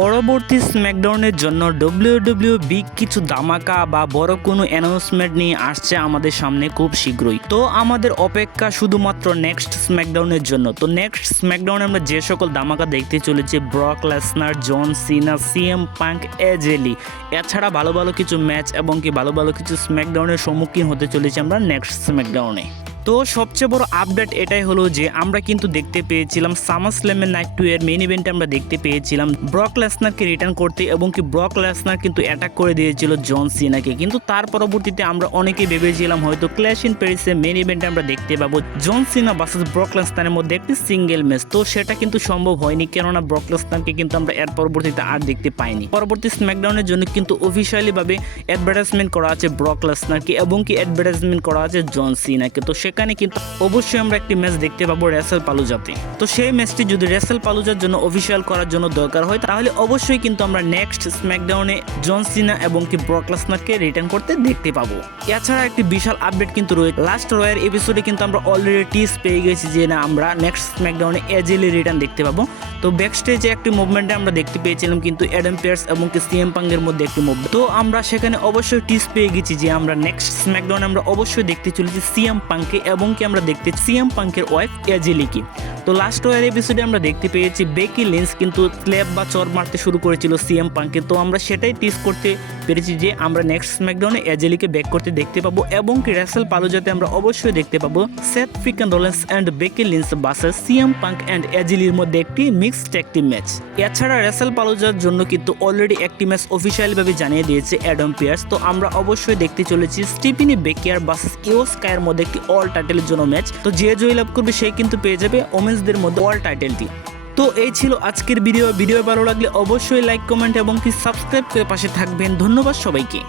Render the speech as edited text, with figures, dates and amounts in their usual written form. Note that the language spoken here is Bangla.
পরবর্তী স্ম্যাকডাউনের জন্য ডব্লিউডব্লিউই কিছু ধামাকা বা বড় কোনো অ্যানাউন্সমেন্ট নিয়ে আসছে আমাদের সামনে খুব শীঘ্রই। তো আমাদের অপেক্ষা শুধুমাত্র নেক্সট স্ম্যাকডাউনের জন্য। তো নেক্সট স্ম্যাকডাউনে আমরা যে সকল ধামাকা দেখতে চলেছি, ব্রক লেসনার, জন সিনা, সিএম পাঙ্ক, এজেলি, এছাড়া ভালো ভালো কিছু ম্যাচ এবং কি ভালো ভালো কিছু স্ম্যাকডাউনের সম্মুখীন হতে চলেছি আমরা নেক্সট স্ম্যাকডাউনে। তো সবচেয়ে বড় আপডেট এটাই হলো যে আমরা কিন্তু দেখতে পেয়েছিলাম সামার স্ল্যামের নাইট 2 এর মেইন ইভেন্টে আমরা দেখতে পেয়েছিলাম ব্রক লেসনারকে রিটার্ন করতে, এবং কি ব্রক লেসনার কিন্তু অ্যাটাক করে দিয়েছিল জন সিনাকে। কিন্তু তার পরবর্তীতে আমরা অনেকে ভেবেছিলাম হয়তো ক্ল্যাশ ইন প্যারিসের মেইন ইভেন্টে আমরা দেখতে পাবো জন সিনা ভার্সেস ব্রক লেসনারের মধ্যে একটি সিঙ্গেল ম্যাচ। তো সেটা কিন্তু সম্ভব হয়নি, কেননা ব্রক লেসনারকে কিন্তু আমরা এর পরবর্তীতে আর দেখতে পাইনি। পরবর্তী স্ম্যাকডাউনের জন্য কিন্তু অফিসিয়ালি ভাবে অ্যাডভার্টাইজমেন্ট করা আছে ব্রক লেসনারকে, এবং কি অ্যাডভার্টাইজমেন্ট করা আছে জন সিনাকে। তো সেখানে কিন্তু অবশ্যই আমরা একটি ম্যাচ দেখতে পাবো রেসেল পালুজাতে। তো সেই ম্যাচটি যদি রেসেল পালুজার জন্য অফিসিয়াল করার জন্য দরকার হয়, তাহলে অবশ্যই কিন্তু আমরা নেক্সট স্ম্যাকডাউনে জন সিনা এবং কি ব্রক লেসনারকে রিটার্ন করতে দেখতে পাবো। এছাড়া একটি বিশাল আপডেট কিন্তু রয়েছে। লাস্ট রয়ের এপিসোডে কিন্তু আমরা অলরেডি টিজ পেয়ে গেছি যে না, আমরা নেক্সট স্ম্যাকডাউনে এজেলি রিটার্ন দেখতে পাবো। তো ব্যাকস্টেজে একটি মুভমেন্টে আমরা দেখতে পেয়েছিলাম কিন্তু অ্যাডাম পেয়ার্স এবং কি সিএম পাঙ্কের মধ্যে একটি মুভমেন্ট। তো আমরা সেখানে অবশ্যই টিজ পেয়ে গেছি যে আমরা নেক্সট স্ম্যাকডাউনে আমরা অবশ্যই দেখতে চলেছি সিএম পাঙ্কে, এবং কি আমরা দেখতে সিএম পাঙ্কের ওয়াইফ এজেলিকে। তো লাস্ট ওয়ার এপিসোডে আমরা দেখতে পেয়েছি বেকি লিঞ্চ কিন্তু স্ল্যাব বা চর মারতে শুরু করেছিল সিএম পাঙ্কে। তো আমরা সেটাই টিজ করতে পেরেছি যে আমরা নেক্সট স্ম্যাকডাউনে এজেলিকে ব্যাক করতে দেখতে পাবো, এবং কি রেসেল পালুজাতে আমরা অবশ্যই দেখতে পাবো Seth Freakin Rollins and Becky Lynch versus CM Punk and এজেলির মধ্যে একটি মিক্সড একটি ম্যাচ। এছাড়া রেসেল পালুজার জন্য কিন্তু অলরেডি একটি ম্যাচ অফিসিয়ালি ভাবে জানিয়ে দিয়েছে অ্যাডাম পিয়ার্স। তো আমরা অবশ্যই দেখতে চলেছি স্টিফেনি বেকিয়ার ভার্সেস ইও স্কাইয়ের মধ্যে একটি অল টাইটেলের জন্য ম্যাচ। তো যে জয়লাভ করবে সে কিন্তু পেয়ে যাবে ওমেন্সদের মধ্যে অল টাইটেলটি। তো এই ছিল আজকের ভিডিও। ভালো লাগলে অবশ্যই লাইক, কমেন্ট এবং কি সাবস্ক্রাইব করে পাশে থাকবেন। ধন্যবাদ সবাইকে।